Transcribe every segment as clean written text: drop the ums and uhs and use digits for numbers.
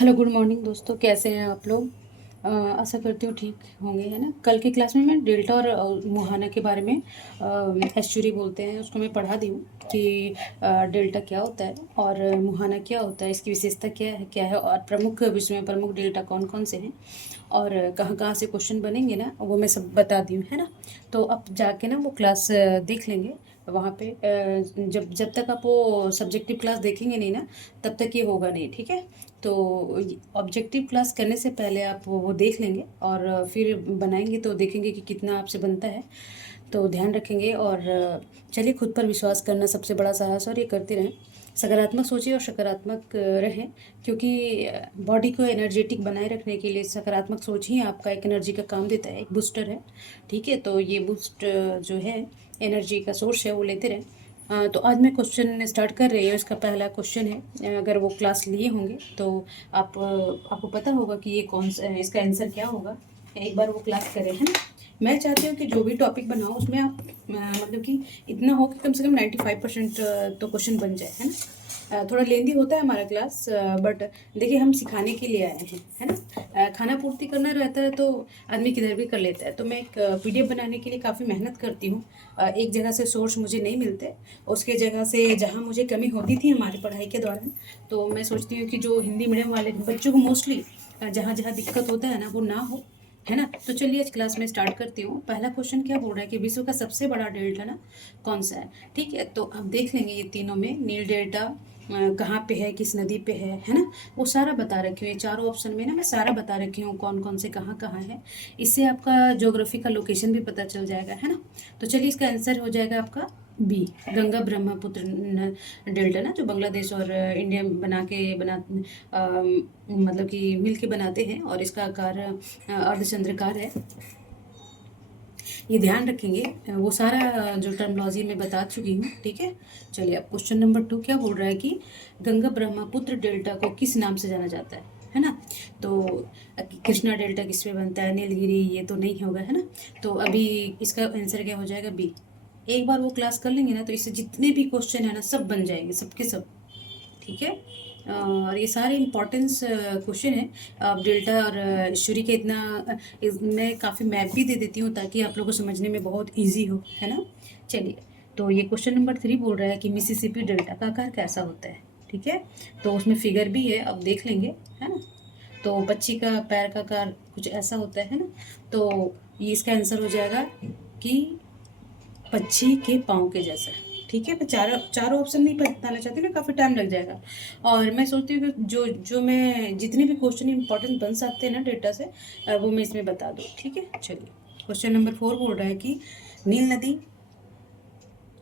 Hello good morning दोस्तों, कैसे हैं आप लोग। आशा करती हूँ ठीक होंगे, है ना। कल की क्लास में मैं डेल्टा और मुहाना के बारे में एस्चुरी बोलते हैं उसको मैं पढ़ा दी हूँ कि डेल्टा क्या होता है और मुहाना क्या होता है, इसकी विशेषता क्या है और प्रमुख विश्व में प्रमुख डेल्टा कौन कौन से हैं और कहाँ कहाँ से क्वेश्चन बनेंगे ना, वो मैं सब बता दी हूँ, है ना। तो अब जाके ना वो क्लास देख लेंगे वहाँ पे। जब जब तक आप वो सब्जेक्टिव क्लास देखेंगे नहीं ना, तब तक ये होगा नहीं, ठीक है। तो ऑब्जेक्टिव क्लास करने से पहले आप वो देख लेंगे और फिर बनाएंगे तो देखेंगे कि कितना आपसे बनता है। तो ध्यान रखेंगे और चलिए, खुद पर विश्वास करना सबसे बड़ा साहस और ये करते रहें। सकारात्मक सोचिए और सकारात्मक रहें, क्योंकि बॉडी को एनर्जेटिक बनाए रखने के लिए सकारात्मक सोच ही आपका एक एनर्जी का काम देता है, एक बूस्टर है। ठीक है, तो ये बूस्ट जो है एनर्जी का सोर्स है, वो लेते रहें। तो आज मैं क्वेश्चन स्टार्ट कर रही हूँ। इसका पहला क्वेश्चन है, अगर वो क्लास लिए होंगे तो आपको पता होगा कि ये कौन सा है, इसका आंसर क्या होगा। एक बार वो क्लास करें, है ना। मैं चाहती हूँ कि जो भी टॉपिक बनाओ उसमें आप मतलब कि इतना हो कि कम से कम 95% तो क्वेश्चन बन जाए, है ना। थोड़ा लेंदी होता है हमारा क्लास, बट देखिए हम सिखाने के लिए आए हैं, है ना। खाना पूर्ति करना रहता है तो आदमी किधर भी कर लेता है। तो मैं एक पीडीएफ बनाने के लिए काफ़ी मेहनत करती हूँ। एक जगह से सोर्स मुझे नहीं मिलते, उसके जगह से जहाँ मुझे कमी होती थी हमारी पढ़ाई के दौरान, तो मैं सोचती हूँ कि जो हिंदी मीडियम वाले बच्चों को मोस्टली जहाँ जहाँ दिक्कत होता है ना, वो ना हो, है ना। तो चलिए आज क्लास में स्टार्ट करती हूँ। पहला क्वेश्चन क्या बोल रहा है कि विश्व का सबसे बड़ा डेल्टा ना कौन सा है। ठीक है, तो अब देख लेंगे ये तीनों में नील डेल्टा कहाँ पे है, किस नदी पे है ना। वो सारा बता रखी हूँ, ये चारों ऑप्शन में ना मैं सारा बता रखी हूँ कौन कौन से कहाँ कहाँ है। इससे आपका ज्योग्राफी का लोकेशन भी पता चल जाएगा, है ना। तो चलिए इसका आंसर हो जाएगा आपका बी, गंगा ब्रह्मपुत्र डेल्टा ना, जो बांग्लादेश और इंडिया मतलब कि मिल के बनाते हैं और इसका आकार अर्धचंद्राकार है। ये ध्यान रखेंगे, वो सारा जो टर्मोलॉजी मैं बता चुकी हूँ, ठीक है। चलिए अब क्वेश्चन नंबर 2 क्या बोल रहा है कि गंगा ब्रह्मपुत्र डेल्टा को किस नाम से जाना जाता है ना। तो कृष्णा डेल्टा किस पे बनता है, नीलगिरी, ये तो नहीं होगा, है ना। तो अभी इसका आंसर क्या हो जाएगा, बी। एक बार वो क्लास कर लेंगे ना तो इससे जितने भी क्वेश्चन है ना सब बन जाएंगे, सबके सब, ठीक है। और ये सारे इम्पोर्टेंस क्वेश्चन है। अब डेल्टा और ईश्वरी के इतना मैं काफ़ी मैप भी दे देती हूँ ताकि आप लोगों को समझने में बहुत इजी हो, है ना। चलिए, तो ये क्वेश्चन नंबर 3 बोल रहा है कि मिसिसिपी डेल्टा का आकार कैसा होता है, ठीक है। तो उसमें फिगर भी है, अब देख लेंगे, है ना। तो पक्षी का पैर का आकार कुछ ऐसा होता है ना। तो ये इसका आंसर हो जाएगा कि पक्षी के पाँव के जैसा, ठीक है। मैं चारों चारों ऑप्शन नहीं बताना चाहती ना, काफ़ी टाइम लग जाएगा। और मैं सोचती हूँ कि जो जो मैं जितने भी क्वेश्चन इंपॉर्टेंट बन सकते हैं ना डेटा से, वो मैं इसमें बता दूँ, ठीक है। चलिए क्वेश्चन नंबर 4 बोल रहा है कि नील नदी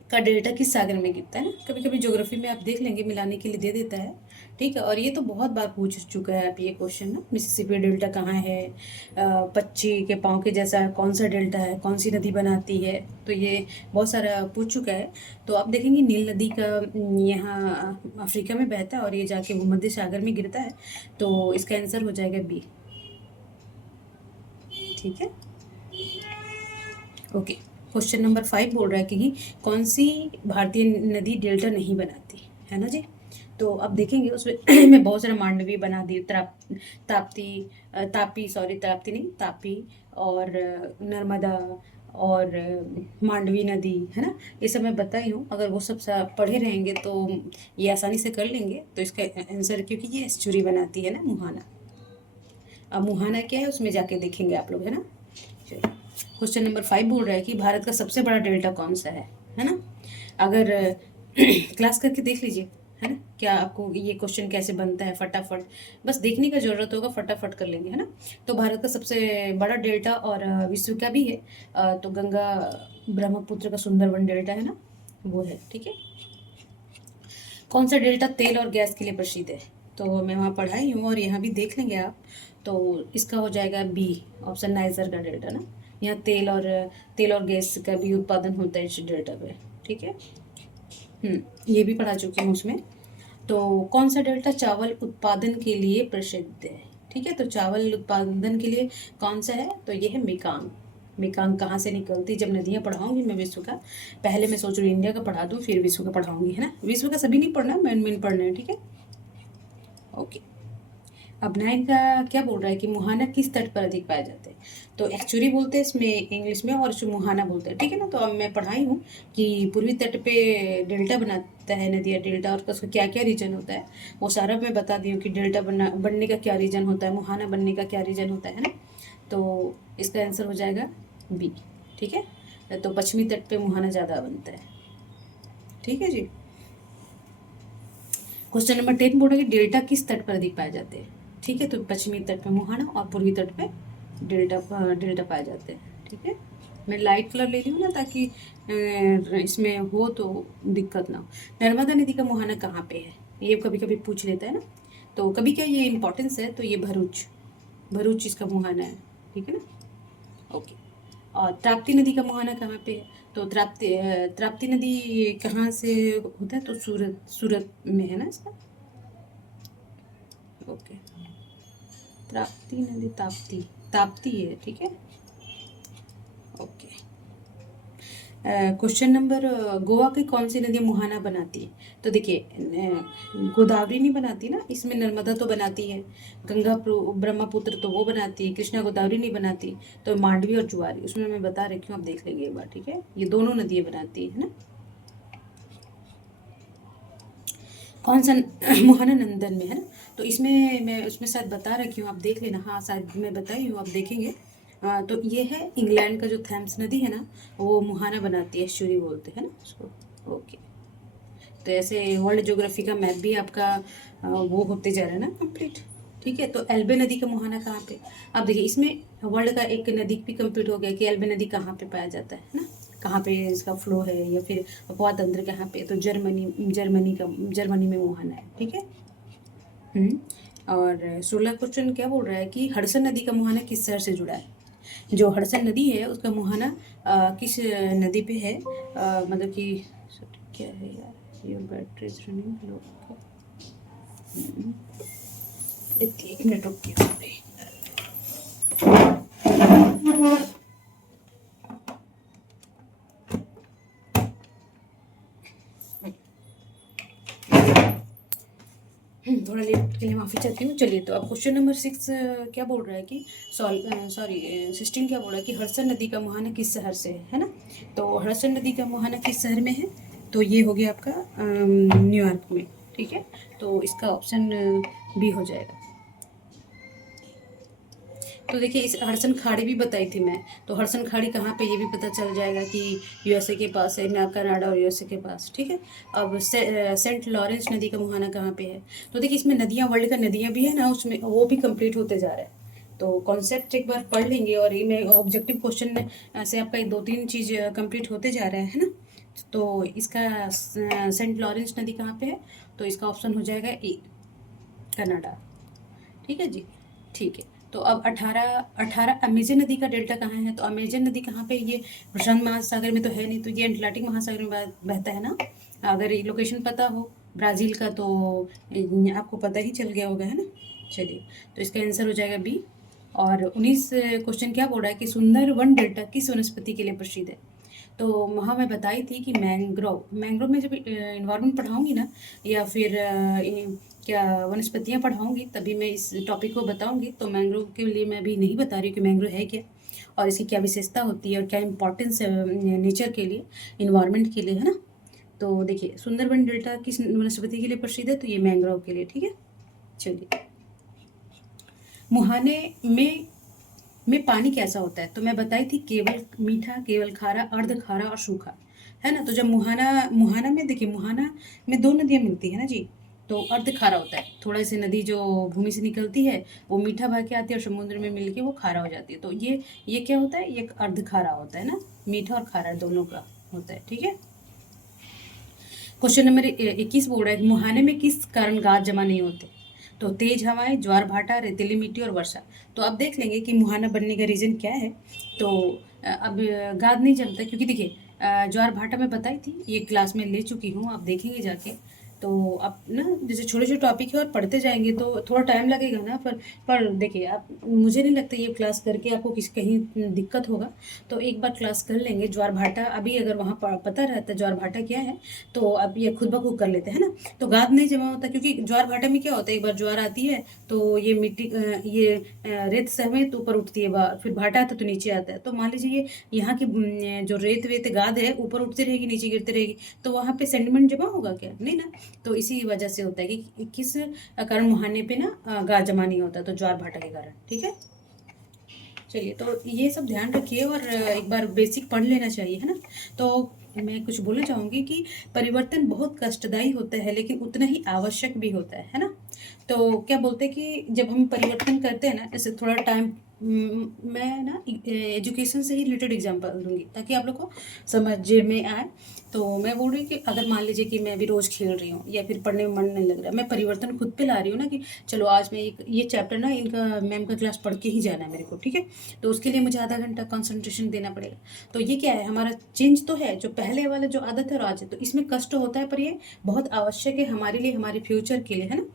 का डेल्टा किस सागर में गिरता है ना। कभी कभी ज्योग्राफी में आप देख लेंगे मिलाने के लिए दे देता है, ठीक है। और ये तो बहुत बार पूछ चुका है आप ये क्वेश्चन ना, मिसिसिपी डेल्टा कहाँ है, पक्षी के पाँव के जैसा कौन सा डेल्टा है, कौन सी नदी बनाती है, तो ये बहुत सारा पूछ चुका है। तो आप देखेंगे नील नदी का यहाँ अफ्रीका में बहता है और ये जाके भूमध्य सागर में गिरता है। तो इसका आंसर हो जाएगा बी, ठीक है। ओके, क्वेश्चन नंबर 5 बोल रहा है कि कौन सी भारतीय नदी डेल्टा नहीं बनाती, है ना जी। तो अब देखेंगे उसमें मैं बहुत सारा मांडवी बना दी, ताप्ती, तापी, सॉरी ताप्ती नहीं, तापी और नर्मदा और मांडवी नदी, है ना। ये सब मैं बताई हूँ, अगर वो सब पढ़े रहेंगे तो ये आसानी से कर लेंगे। तो इसका आंसर, क्योंकि ये एस्चुरी बनाती है ना मुहाना। अब मुहाना क्या है उसमें जाके देखेंगे आप लोग, है ना। क्वेश्चन नंबर 5 बोल रहा है कि भारत का सबसे बड़ा डेल्टा कौन सा है ना। अगर क्लास करके देख लीजिए, है ना। क्या आपको ये क्वेश्चन कैसे बनता है, फटाफट बस देखने का ज़रूरत होगा, फटाफट कर लेंगे, है ना। तो भारत का सबसे बड़ा डेल्टा और विश्व का भी है, तो गंगा ब्रह्मपुत्र का सुंदरबन डेल्टा है ना, वो है, ठीक है। कौन सा डेल्टा तेल और गैस के लिए प्रसिद्ध है, तो मैं वहाँ पढ़ाई हूँ और यहाँ भी देख लेंगे आप। तो इसका हो जाएगा बी ऑप्शन, नाइजर का डेल्टा ना। यहाँ तेल और गैस का भी उत्पादन होता है इस डेल्टा पे, ठीक है। ये भी पढ़ा चुकी हूँ उसमें। तो कौन सा डेल्टा चावल उत्पादन के लिए प्रसिद्ध है, ठीक है। तो चावल उत्पादन के लिए कौन सा है, तो ये है मेकांग। मेकांग कहाँ से निकलती, जब नदियाँ पढ़ाऊंगी मैं विश्व का, पहले मैं सोच रही हूँ इंडिया का पढ़ा दूँ फिर विश्व का पढ़ाऊंगी, है ना। विश्व का सभी नहीं पढ़ना, मेन मेन पढ़ना है, ठीक है। ओके, अब 9 का क्या बोल रहा है कि मुहाना किस तट पर अधिक पाए जाते हैं। तो एक्चुअली बोलते हैं इसमें इंग्लिश में, और जो मुहाना बोलते हैं, ठीक है ना। तो अब मैं पढ़ाई हूँ कि पूर्वी तट पे डेल्टा बनाता है नदी या डेल्टा, और उसका क्या क्या रीजन होता है वो सारा मैं बता दी हूँ कि डेल्टा बनने का क्या रीजन होता है, मुहाना बनने का क्या रीजन होता है ना। तो इसका आंसर हो जाएगा बी, ठीक है। तो पश्चिमी तट पे मुहाना ज़्यादा बनता है, ठीक है जी। क्वेश्चन नंबर 10 बोल रहा है कि डेल्टा किस तट पर अधिक पाए जाते हैं, ठीक है। तो पश्चिमी तट पे मुहाना और पूर्वी तट पे डेल्टा पाए जाते हैं, ठीक है। मैं लाइट कलर ले रही हूँ ना, ताकि इसमें हो तो दिक्कत ना हो। नर्मदा नदी का मुहाना कहाँ पे है, ये कभी कभी पूछ लेता है ना। तो कभी क्या ये इंपॉर्टेंस है, तो ये भरूच इसका मुहाना है, ठीक है ना। ओके। और ताप्ती नदी का मुहाना कहाँ पे है, तो ताप्ती नदी कहाँ से होता है, तो सूरत में है ना इसका। ओके। ताप्ती नदी ताप्ती है, ठीक है। ओके। क्वेश्चन नंबर, गोवा की कौन सी नदी मुहाना बनाती है। तो देखिए, गोदावरी नहीं बनाती ना, इसमें नर्मदा तो बनाती है, गंगा ब्रह्मपुत्र तो वो बनाती है, कृष्णा गोदावरी नहीं बनाती। तो मांडवी और जुआरी उसमें मैं बता रखी हूँ, आप देख लेंगे एक बार, ठीक है। ये दोनों नदियाँ बनाती है ना। कौन सा मुहाना नंदन में है ना। तो इसमें मैं उसमें शायद बता रखी हूँ, आप देख लेना। हाँ, शायद मैं बताई हूँ, आप देखेंगे। तो ये है इंग्लैंड का जो थैम्स नदी है ना, वो मुहाना बनाती है, एस्चुरी बोलते हैं ना उसको। ओके। तो ऐसे वर्ल्ड ज्योग्राफी का मैप भी आपका वो होते जा रहा है ना कंप्लीट, ठीक है। तो एल्बे नदी का मुहाना कहाँ पे, अब देखिए इसमें वर्ल्ड का एक नदी भी कंप्लीट हो गया कि एल्बे नदी कहाँ पे पाया जाता है ना, कहाँ पे इसका फ्लो है, या फिर अपवातंत्र कहाँ पे। तो जर्मनी में मुहाना है, ठीक है। और 16 क्वेश्चन क्या बोल रहा है कि हडसन नदी का मुहाना किस शहर से जुड़ा है। जो हडसन नदी है उसका मुहाना किस नदी पे है, मतलब कि क्या है यार, योर बैटरी इज रनिंग लो। एक मिनट रुकिए। थोड़ा लेट के लिए माफ़ी चाहती हूँ। चलिए, तो अब क्वेश्चन नंबर 6 क्या बोल रहा है कि सॉरी 16 क्या बोल रहा है कि हडसन नदी का मुहाना किस शहर से है ना। तो हडसन नदी का मुहाना किस शहर में है, तो ये हो गया आपका न्यूयॉर्क में, ठीक है। तो इसका ऑप्शन बी हो जाएगा। तो देखिए, इस हडसन खाड़ी भी बताई थी मैं, तो हडसन खाड़ी कहाँ पे ये भी पता चल जाएगा कि यूएसए के पास है ना, कनाडा और यूएसए के पास, ठीक है। अब सेंट लॉरेंस नदी का मुहाना कहाँ पे है। तो देखिए इसमें नदियाँ, वर्ल्ड का नदियाँ भी है ना, उसमें वो भी कंप्लीट होते जा रहा है। तो कॉन्सेप्ट एक बार पढ़ लेंगे, और ये में ऑब्जेक्टिव क्वेश्चन से आपका 2-3 चीज़ कंप्लीट होते जा रहा है ना। तो इसका सेंट लॉरेंस नदी कहाँ पे है, तो इसका ऑप्शन हो जाएगा ए, कनाडा, ठीक है जी। ठीक है। तो अब 18 अमेजन नदी का डेल्टा कहाँ है, तो अमेजन नदी कहाँ पे, ये प्रशांत महासागर में तो है नहीं, तो ये अटलांटिक महासागर में बहता है ना। अगर ये लोकेशन पता हो ब्राज़ील का, तो आपको पता ही चल गया होगा, है ना। चलिए, तो इसका आंसर हो जाएगा बी। और 19 क्वेश्चन क्या बोल रहा है कि सुंदरवन डेल्टा किस वनस्पति के लिए प्रसिद्ध है। तो वहाँ मैं बताई थी कि मैंग्रोव में जब इन्वायरमेंट पढ़ाऊँगी ना, या फिर क्या वनस्पतियाँ पढ़ाऊँगी, तभी मैं इस टॉपिक को बताऊँगी। तो मैंग्रोव के लिए मैं अभी नहीं बता रही हूँ कि मैंग्रोव है क्या, और इसकी क्या विशेषता होती है, और क्या इंपॉर्टेंस है नेचर के लिए, इन्वायरमेंट के लिए, है ना। तो देखिए, सुंदरबन डेल्टा किस वनस्पति के लिए प्रसिद्ध है, तो ये मैंग्रोव के लिए, ठीक है। चलिए, मुहाने में पानी कैसा होता है, तो मैं बताई थी केवल मीठा, केवल खारा, अर्ध खारा और सूखा, है ना। तो जब मुहाना में देखिए, मुहाना में 2 नदियाँ मिलती है ना जी। तो अर्ध खारा होता है, थोड़ा सी नदी जो भूमि से निकलती है वो मीठा बह के आती है, और समुद्र में मिलके वो खारा हो जाती है। तो ये क्या होता है, ये अर्ध खारा होता है ना, मीठा और खारा दोनों का होता है, ठीक है। क्वेश्चन नंबर 21 बोल रहा है मुहाने में किस कारण गाद जमा नहीं होते। तो तेज हवाएं, ज्वार भाटा, रेतीली मिट्टी और वर्षा। तो अब देख लेंगे कि मुहाना बनने का रीज़न क्या है। तो अब गाद नहीं जमता, क्योंकि देखिए ज्वार भाटा मैं बताई थी, ये क्लास में ले चुकी हूँ, आप देखेंगे जाके। तो आप ना जैसे छोटे-छोटे टॉपिक है और पढ़ते जाएँगे तो थोड़ा टाइम लगेगा ना, पर देखिए आप, मुझे नहीं लगता ये क्लास करके आपको किसी कहीं दिक्कत होगा। तो एक बार क्लास कर लेंगे ज्वार-भाटा, अभी अगर वहाँ प पता रहता है ज्वार-भाटा क्या है, तो आप ये खुद ब खुद कर लेते हैं ना। तो गाद नहीं जमा होता, क्योंकि ज्वार-भाटा में क्या होता है, एक बार ज्वार आती है तो ये मिट्टी रेत समेत ऊपर उठती है, फिर भाटा आता है तो नीचे आता है। तो मान लीजिए ये यहाँ की जो रेत-वेत गाद है ऊपर उठती रहेगी, नीचे गिरती रहेगी, तो वहाँ पे सेडिमेंट जमा होगा क्या? नहीं ना। तो इसी वजह से होता है कि किस कारण मुहाने पे ना गाद जमा नहीं होता, तो ज्वार-भाटा के कारण, ठीक है? चलिए, तो ये सब ध्यान रखिए और एक बार बेसिक पढ़ लेना चाहिए, है ना? तो मैं कुछ बोलना चाहूँगी कि परिवर्तन बहुत कष्टदायी होता है, लेकिन उतना ही आवश्यक भी होता है ना? तो क्या बोलते हैं कि जब हम परिवर्तन करते हैं ना, जैसे थोड़ा टाइम, मैं ना एजुकेशन से ही रिलेटेड एग्जांपल दूँगी ताकि आप लोग को समझ में आए। तो मैं बोल रही हूँ कि अगर मान लीजिए कि मैं अभी रोज़ खेल रही हूँ या फिर पढ़ने में मन नहीं लग रहा है, मैं परिवर्तन खुद पे ला रही हूँ ना कि चलो आज मैं एक ये चैप्टर ना इनका मैम का क्लास पढ़ के ही जाना है मेरे को, ठीक है? तो उसके लिए मुझे आधा घंटा कंसंट्रेशन देना पड़ेगा। तो ये क्या है, हमारा चेंज तो है, जो पहले वाला जो आदत है और आज है, तो इसमें कष्ट होता है, पर ये बहुत आवश्यक है हमारे लिए, हमारे फ्यूचर के लिए, है ना?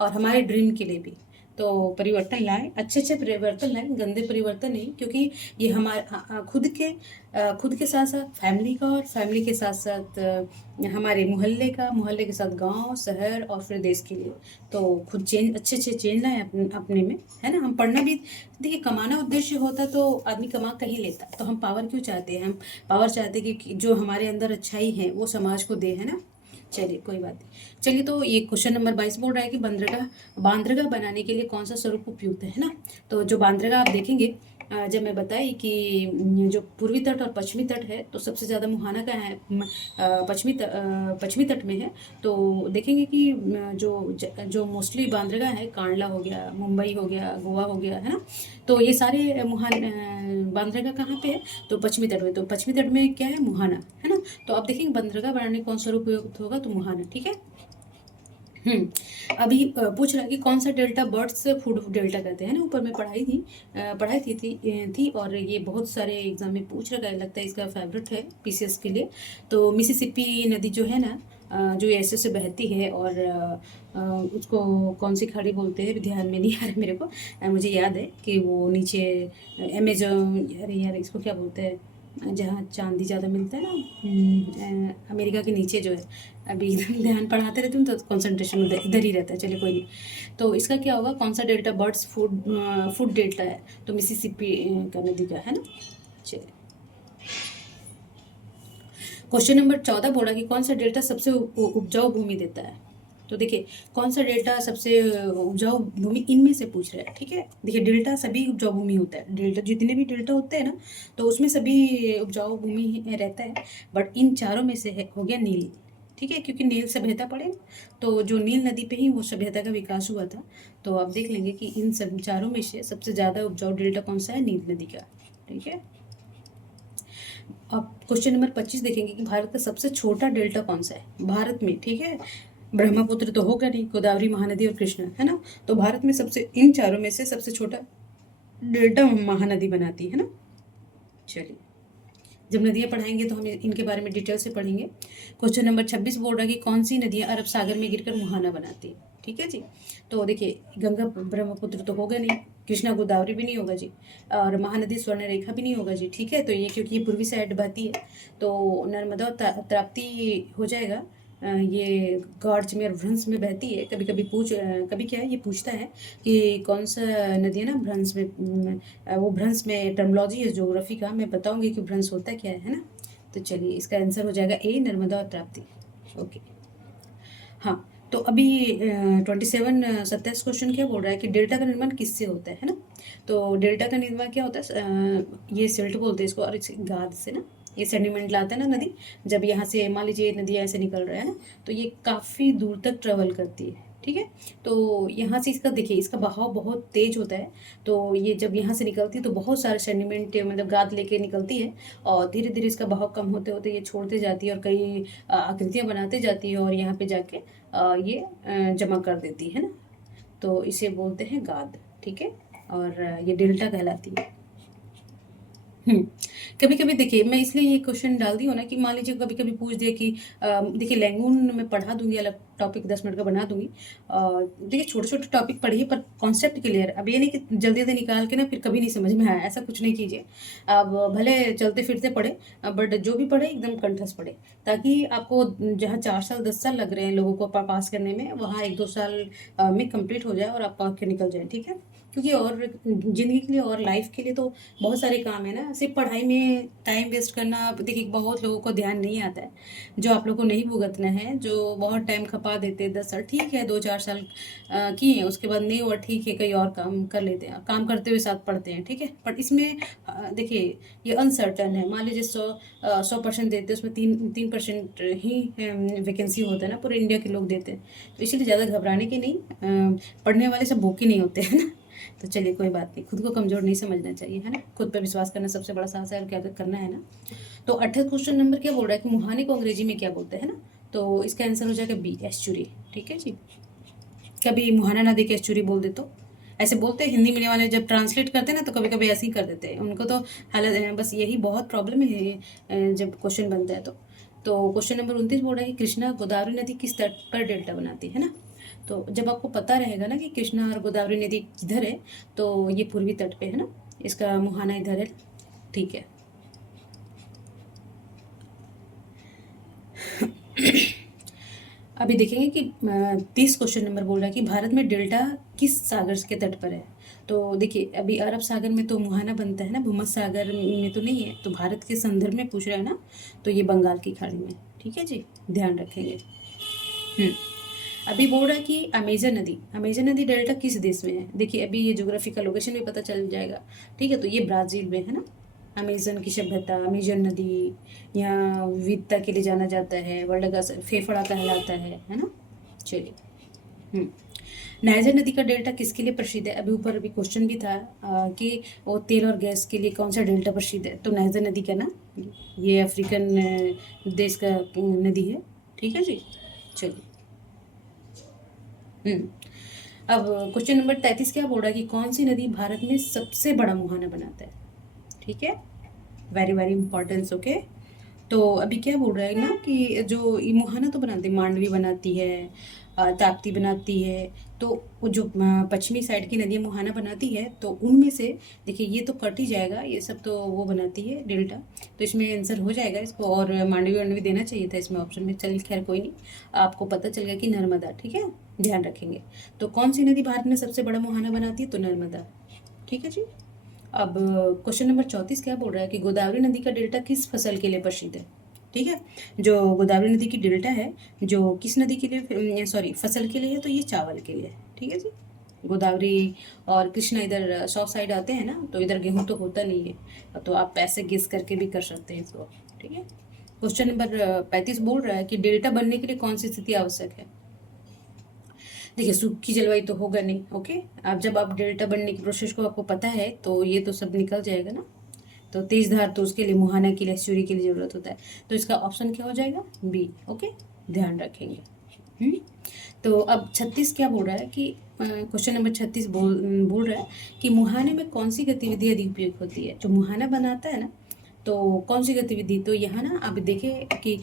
और हमारे ड्रीम के लिए भी। तो परिवर्तन लाएँ, अच्छे-अच्छे परिवर्तन लाएँ, गंदे परिवर्तन नहीं, क्योंकि ये खुद के साथ-साथ फैमिली का, और फैमिली के साथ-साथ हमारे मोहल्ले के साथ गाँव, शहर और फिर देश के लिए। तो खुद चेंज, अच्छे-अच्छे चेंज लाएँ अपने में, है ना? हम पढ़ना भी, देखिए कमाना उद्देश्य होता तो आदमी कमा कहीं लेता। तो हम पावर क्यों चाहते हैं? हम पावर चाहते हैं कि जो हमारे अंदर अच्छाई है वो समाज को दे, है ना? चलिए कोई बात नहीं। चलिए, तो ये क्वेश्चन नंबर 22 बोल रहा है कि बांद्रगाह बनाने के लिए कौन सा स्वरूप उपयुक्त है ना? तो जो बांद्रगाह आप देखेंगे, जब मैं बताई कि जो पूर्वी तट और पश्चिमी तट है, तो सबसे ज़्यादा मुहाना का है, पश्चिमी तट में है। तो देखेंगे कि जो मोस्टली बांद्रगाह है, कांडला हो गया, मुंबई हो गया, गोवा हो गया, है ना? तो ये सारे बांद्रगाह कहाँ पे है? तो पश्चिमी तट में। तो पश्चिमी तट में क्या है? मुहाना, है ना? तो आप देखेंगे बंदरगाह बनाने कौन सा रूप उपयुक्त होगा, तो मुहाना, ठीक है। अभी पूछ रहा है कि कौन सा डेल्टा बर्ड्स फूड डेल्टा कहते हैं ना, ऊपर में पढ़ाई थी और ये बहुत सारे एग्जाम में पूछ रखा है, लगता है इसका फेवरेट है पीसीएस के लिए। तो मिसिसिपी नदी जो है ना, जो ऐसे से बहती है, और उसको कौन सी खाड़ी बोलते हैं, अभी ध्यान में नहीं आ रहा मेरे को। मुझे याद है कि वो नीचे अमेजोन, अरे यार इसको क्या बोलते हैं, जहाँ चांदी ज़्यादा मिलता है ना, अमेरिका के नीचे जो है, अभी ध्यान पढ़ाते रहते हूँ तो कंसंट्रेशन इधर ही रहता है। चलिए कोई नहीं। तो इसका क्या होगा, कौन सा डेल्टा बर्ड्स फूड डेल्टा है? तो मिसिसिपी का नदी का, है ना? चलिए, क्वेश्चन नंबर 14 बोला कि कौन सा डेल्टा सबसे उपजाऊ भूमि देता है? तो देखिए, कौन सा डेल्टा सबसे उपजाऊ भूमि, इनमें से पूछ रहा है, ठीक है? देखिए, डेल्टा सभी उपजाऊ भूमि होता है, डेल्टा जितने भी डेल्टा होते हैं ना, तो उसमें सभी उपजाऊ भूमि रहता है। बट इन चारों में से हो गया नील, ठीक है, क्योंकि नील सभ्यता पड़े, तो जो नील नदी पे ही वो सभ्यता का विकास हुआ था। तो आप देख लेंगे कि इन सब चारों में से सबसे ज़्यादा उपजाऊ डेल्टा कौन सा है? नील नदी का, ठीक है। अब क्वेश्चन नंबर 25 देखेंगे कि भारत का सबसे छोटा डेल्टा कौन सा है भारत में, ठीक है? ब्रह्मपुत्र तो होगा नहीं, गोदावरी, महानदी और कृष्णा, है ना? तो भारत में सबसे, इन चारों में से सबसे छोटा डेल्टा महानदी बनाती है ना। चलिए, जब नदियाँ पढ़ाएंगे तो हम इनके बारे में डिटेल से पढ़ेंगे। क्वेश्चन नंबर 26 बोल रहा है कि कौन सी नदियाँ अरब सागर में गिरकर मुहाना बनाती है, ठीक है जी? तो देखिए, गंगा ब्रह्मपुत्र तो होगा नहीं, कृष्णा गोदावरी भी नहीं होगा जी, और महानदी स्वर्ण रेखा भी नहीं होगा जी, ठीक है? तो ये क्योंकि ये पूर्वी साइड बहती है, तो नर्मदा और ताप्ती हो जाएगा। ये गॉर्ज में और भ्रंश में बहती है। कभी क्या है, ये पूछता है कि कौन सा नदी है ना भ्रंश में, वो भ्रंश में टर्मोलॉजी है ज्योग्राफी का, मैं बताऊंगी कि भ्रंश होता क्या है ना? तो चलिए, इसका आंसर हो जाएगा ए, नर्मदा और ताप्ती। ओके, हाँ। तो अभी 27 27 क्वेश्चन क्या बोल रहा है कि डेल्टा का निर्माण किससे होता है ना? तो डेल्टा का निर्माण क्या होता है, ये सिल्ट बोलते हैं इसको, और इस गाद से ना, ये सेडिमेंट लाता है ना नदी। जब यहाँ से मान लीजिए नदी ऐसे निकल रहा है ना, तो ये काफ़ी दूर तक ट्रेवल करती है, ठीक है? तो यहाँ से इसका देखिए, इसका बहाव बहुत तेज होता है। तो ये जब यहाँ से निकलती है तो बहुत सारे सेडिमेंट, मतलब गाद लेके निकलती है, और धीरे धीरे इसका बहाव कम होते होते ये छोड़ते जाती है और कई आकृतियाँ बनाते जाती है, और यहाँ पे जाके ये जमा कर देती है ना। तो इसे बोलते हैं गाद, ठीक है? और ये डेल्टा कहलाती है। कभी कभी देखिए, मैं इसलिए ये क्वेश्चन डाल दी हूँ ना कि मान लीजिए कभी कभी पूछ दिया कि देखिए, लैंगून में पढ़ा दूंगी अलग टॉपिक 10 मिनट का बना दूंगी। देखिए छोटे छोटे टॉपिक पढ़िए पर कॉन्सेप्ट क्लियर। अब ये नहीं कि जल्दी जल्दी निकाल के ना फिर कभी नहीं समझ में आया, ऐसा कुछ नहीं कीजिए। अब भले चलते फिरते पढ़े, बट जो भी पढ़े एकदम कंठस्थ पढ़े, ताकि आपको जहाँ 4 साल 10 साल लग रहे हैं लोगों को पास करने में, वहाँ 1-2 साल में कंप्लीट हो जाए और आप पढ़ के निकल जाए, ठीक है। क्योंकि और ज़िंदगी के लिए और लाइफ के लिए तो बहुत सारे काम है ना, सिर्फ पढ़ाई में टाइम वेस्ट करना। देखिए बहुत लोगों को ध्यान नहीं आता है, जो आप लोग को नहीं भुगतना है, जो बहुत टाइम खपा देते हैं। 10 साल ठीक है, 2-4 साल किए हैं, उसके बाद नहीं हुआ ठीक है, कहीं और काम कर लेते हैं, काम करते हुए साथ पढ़ते हैं, ठीक है। बट इसमें देखिए ये अनसर्टन है। मान लीजिए 100% देते हैं, उसमें 3% ही वैकेंसी होता है ना, पूरे इंडिया के लोग देते हैं। तो इसीलिए ज़्यादा घबराने की नहीं, पढ़ने वाले सब भूखे नहीं होते हैं ना। तो चलिए कोई बात नहीं, खुद को कमज़ोर नहीं समझना चाहिए, है ना। खुद पर विश्वास करना सबसे बड़ा साहस है, और क्या करना है ना। तो 28 क्वेश्चन नंबर क्या बोल रहा है कि मुहाने को अंग्रेजी में क्या बोलते हैं ना। तो इसका आंसर हो जाएगा बी, एस्चुरी, ठीक है जी। कभी मुहाना नदी के एस्चुरी बोल दे तो ऐसे बोलते हैं। हिंदी मीडियम वाले जब ट्रांसलेट करते हैं ना तो कभी कभी ऐसे ही कर देते हैं, उनको तो हालत बस यही बहुत प्रॉब्लम है जब क्वेश्चन बनता है तो क्वेश्चन नंबर 29 बोल रहा है कि कृष्णा गोदावरी नदी किस तट पर डेल्टा बनाती है ना। तो जब आपको पता रहेगा ना कि कृष्णा और गोदावरी नदी किधर है, तो ये पूर्वी तट पे है ना, इसका मुहाना इधर है, ठीक है। अभी देखेंगे कि 30 क्वेश्चन नंबर बोल रहा है कि भारत में डेल्टा किस सागर के तट पर है। तो देखिए अभी अरब सागर में तो मुहाना बनता है ना, भूमध्य सागर में तो नहीं है, तो भारत के संदर्भ में पूछ रहा है ना, तो ये बंगाल की खाड़ी में, ठीक है जी, ध्यान रखेंगे। अभी बोल रहा है कि अमेजन नदी डेल्टा किस देश में है। देखिए अभी ये ज्योग्राफी का लोकेशन भी पता चल जाएगा, ठीक है। तो ये ब्राज़ील में है ना, अमेजन की सभ्यता, अमेजन नदी यहाँ विविधता के लिए जाना जाता है, वर्ल्ड का फेफड़ा कहलाता है ना। चलिए नाइजर नदी का डेल्टा किसके लिए प्रसिद्ध है। अभी ऊपर अभी क्वेश्चन भी था कि वो तेल और गैस के लिए कौन सा डेल्टा प्रसिद्ध है। तो नाइजर नदी का ना, ये अफ्रीकन देश का नदी है, ठीक है जी। चलिए अब क्वेश्चन नंबर 33 क्या बोल रहा है कि कौन सी नदी भारत में सबसे बड़ा मुहाना बनाता है, ठीक है। Very very importance, okay. तो अभी क्या बोल रहा है ना कि जो ये मुहाना तो बनाती है, मांडवी बनाती है, ताप्ती बनाती है। तो वो जो पश्चिमी साइड की नदियाँ मुहाना बनाती है, तो उनमें से देखिए ये तो कट ही जाएगा, ये सब तो वो बनाती है डेल्टा, तो इसमें आंसर हो जाएगा इसको। और मांडवी वांडवी देना चाहिए था इसमें ऑप्शन में, चल खैर कोई नहीं, आपको पता चल गया कि नर्मदा, ठीक है, ध्यान रखेंगे। तो कौन सी नदी भारत में सबसे बड़ा मुहाना बनाती है, तो नर्मदा, ठीक है जी। अब क्वेश्चन नंबर 34 क्या बोल रहा है कि गोदावरी नदी का डेल्टा किस फसल के लिए प्रसिद्ध है, ठीक है। जो गोदावरी नदी की डेल्टा है, जो किस नदी के लिए, सॉरी फसल के लिए है, तो ये चावल के लिए, ठीक है जी। गोदावरी और कृष्णा इधर साउथ साइड आते हैं ना, तो इधर गेहूं तो होता नहीं है, तो आप ऐसे गेस करके भी कर सकते हैं इसको, ठीक है। क्वेश्चन नंबर 35 बोल रहा है कि डेल्टा बनने के लिए कौन सी स्थिति आवश्यक है। देखिए सूखी जलवायु तो होगा नहीं, ओके। अब जब आप डेल्टा बनने की प्रोसेस को आपको पता है तो ये तो सब निकल जाएगा ना। तो तेज धार तो उसके लिए मुहाना के लिए, एस्चुरी के लिए ज़रूरत होता है, तो इसका ऑप्शन क्या हो जाएगा, बी, ओके, ध्यान रखेंगे। तो अब 36 क्या बोल रहा है कि क्वेश्चन नंबर 36 बोल रहा है कि मुहाने में कौन सी गतिविधि अधिक उपयोग होती है। जो मुहाना बनाता है ना, तो कौन सी गतिविधि, तो यहाँ ना आप देखें कि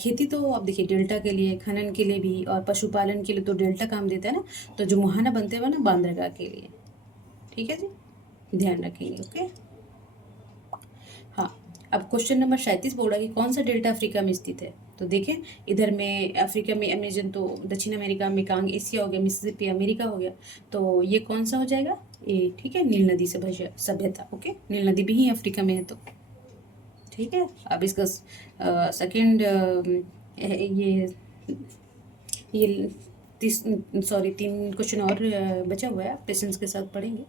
खेती तो आप देखिए डेल्टा के लिए, खनन के लिए भी, और पशुपालन के लिए तो डेल्टा काम देता है ना। तो जो मुहाना बनते हुए ना बांदरगाह के लिए, ठीक है जी, ध्यान रखेंगे, ओके। हाँ अब क्वेश्चन नंबर 37 बोल रहा है कि कौन सा डेल्टा अफ्रीका में स्थित है। तो देखें इधर में अफ्रीका में अमेजन, तो दक्षिण अमेरिका में कांग एशिया हो गया, मिसिसिपी अमेरिका हो गया, तो ये कौन सा हो जाएगा, ये, ठीक है, नील नदी सभ्यता, ओके। नील नदी भी ही अफ्रीका में है, तो ठीक है। अब इसका सेकंड ये 3 क्वेश्चन और बचा हुआ है, पेशेंस के साथ पढ़ेंगे।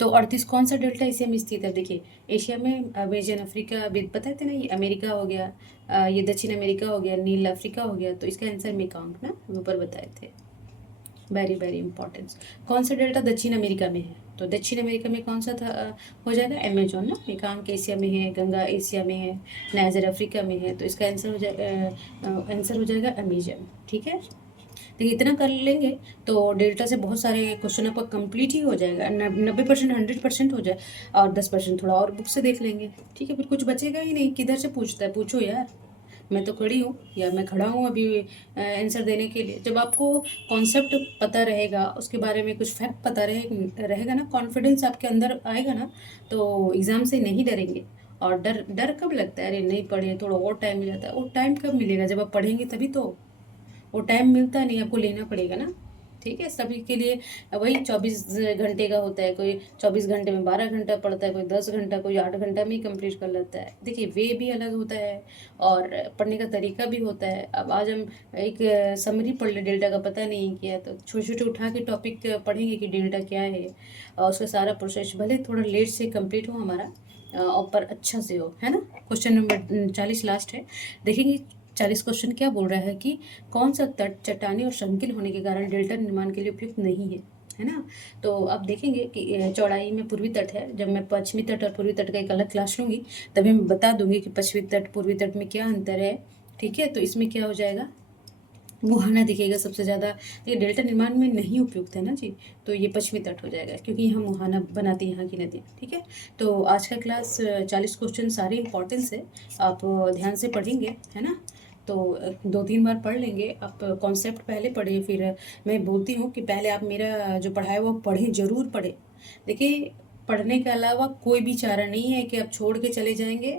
तो 38 कौन सा डेल्टा एशिया में स्थित है। देखिए एशिया में अमेजन, अफ्रीका अभी बताए थे ना, ये अमेरिका हो गया, ये दक्षिण अमेरिका हो गया, नील अफ्रीका हो गया, तो इसका आंसर मेकांग ना, ऊपर बताए थे। Very very importance. कौन सा डेल्टा दक्षिण अमेरिका में है, तो दक्षिण अमेरिका में कौन सा था, हो जाएगा अमेजोन ना। मेकांग एशिया में है, गंगा एशिया में है, नाइजर अफ्रीका में है, तो इसका आंसर हो जाएगा अमेजन, ठीक है। देखिए इतना कर लेंगे तो डेल्टा से बहुत सारे क्वेश्चन आपका कंप्लीट ही हो जाएगा, 90% 100% हो जाए, और 10% थोड़ा और बुक से देख लेंगे, ठीक है। फिर कुछ बचेगा ही नहीं, किधर से पूछता है, पूछो यार, मैं तो खड़ी हूँ या मैं खड़ा हूँ अभी आंसर देने के लिए। जब आपको कॉन्सेप्ट पता रहेगा, उसके बारे में कुछ फैक्ट पता रहेगा ना, कॉन्फिडेंस आपके अंदर आएगा ना, तो एग्ज़ाम से नहीं डरेंगे। और डर डर कब लगता है, अरे नहीं पढ़े, थोड़ा और टाइम मिल जाता है। वो टाइम कब मिलेगा, जब आप पढ़ेंगे तभी तो। वो टाइम मिलता नहीं, आपको लेना पड़ेगा ना। ठीक है, सभी के लिए वही 24 घंटे का होता है। कोई 24 घंटे में 12 घंटा पढ़ता है, कोई 10 घंटा, कोई 8 घंटा में ही कंप्लीट कर लेता है। देखिए, वे भी अलग होता है और पढ़ने का तरीका भी होता है। अब आज हम एक समरी पढ़ ले, डेल्टा का पता नहीं किया तो छोटे छोटे उठा के टॉपिक पढ़ेंगे कि डेल्टा क्या है, और उसका सारा प्रोसेस भले थोड़ा लेट से कंप्लीट हो हमारा, और पर अच्छा से हो, है ना। क्वेश्चन नंबर 40 लास्ट है, देखेंगे 40 क्वेश्चन क्या बोल रहा है कि कौन सा तट चट्टानी और संकीर्ण होने के कारण डेल्टा निर्माण के लिए उपयुक्त नहीं है ना। तो अब देखेंगे कि चौड़ाई में पूर्वी तट है। जब मैं पश्चिमी तट और पूर्वी तट का एक अलग क्लास लूँगी तभी मैं बता दूंगी कि पश्चिमी तट पूर्वी तट में क्या अंतर है। ठीक है, तो इसमें क्या हो जाएगा, मुहाना दिखेगा सबसे ज़्यादा। ये डेल्टा निर्माण में नहीं उपयुक्त है ना जी, तो ये पश्चिमी तट हो जाएगा क्योंकि यहाँ मुहाना बनाती है यहाँ की नदी। ठीक है, तो आज का क्लास 40 क्वेश्चन सारे इंपॉर्टेंस है, आप ध्यान से पढ़ेंगे, है ना। तो 2-3 बार पढ़ लेंगे। आप कॉन्सेप्ट पहले पढ़े, फिर मैं बोलती हूँ कि पहले आप मेरा जो पढ़ाया वो पढ़ें, ज़रूर पढ़ें। देखिए, पढ़ने के अलावा कोई भी चारा नहीं है कि आप छोड़ के चले जाएंगे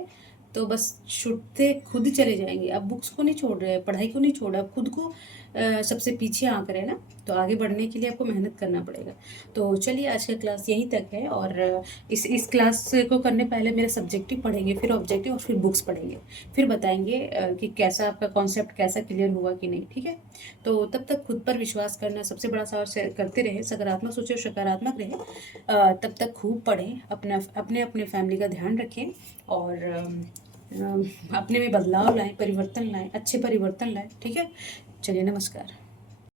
तो बस छूटते खुद चले जाएंगे। आप बुक्स को नहीं छोड़ रहे हैं, पढ़ाई को नहीं छोड़ रहे, आप खुद को सबसे पीछे आंक रहे हैं ना, तो आगे बढ़ने के लिए आपको मेहनत करना पड़ेगा। तो चलिए, आज का क्लास यहीं तक है, और इस क्लास को करने पहले मेरा सब्जेक्टिव पढ़ेंगे, फिर ऑब्जेक्टिव, और फिर बुक्स पढ़ेंगे, फिर बताएंगे कि कैसा आपका कॉन्सेप्ट कैसा क्लियर हुआ कि नहीं। ठीक है, तो तब तक खुद पर विश्वास करना सबसे बड़ा सवाल करते रहे, सकारात्मक सोचे, सकारात्मक रहे। तब तक खूब पढ़ें, अपने अपने फैमिली का ध्यान रखें, और अपने में बदलाव लाएं, परिवर्तन लाएं, अच्छे परिवर्तन लाएं। ठीक है, चलिए, नमस्कार।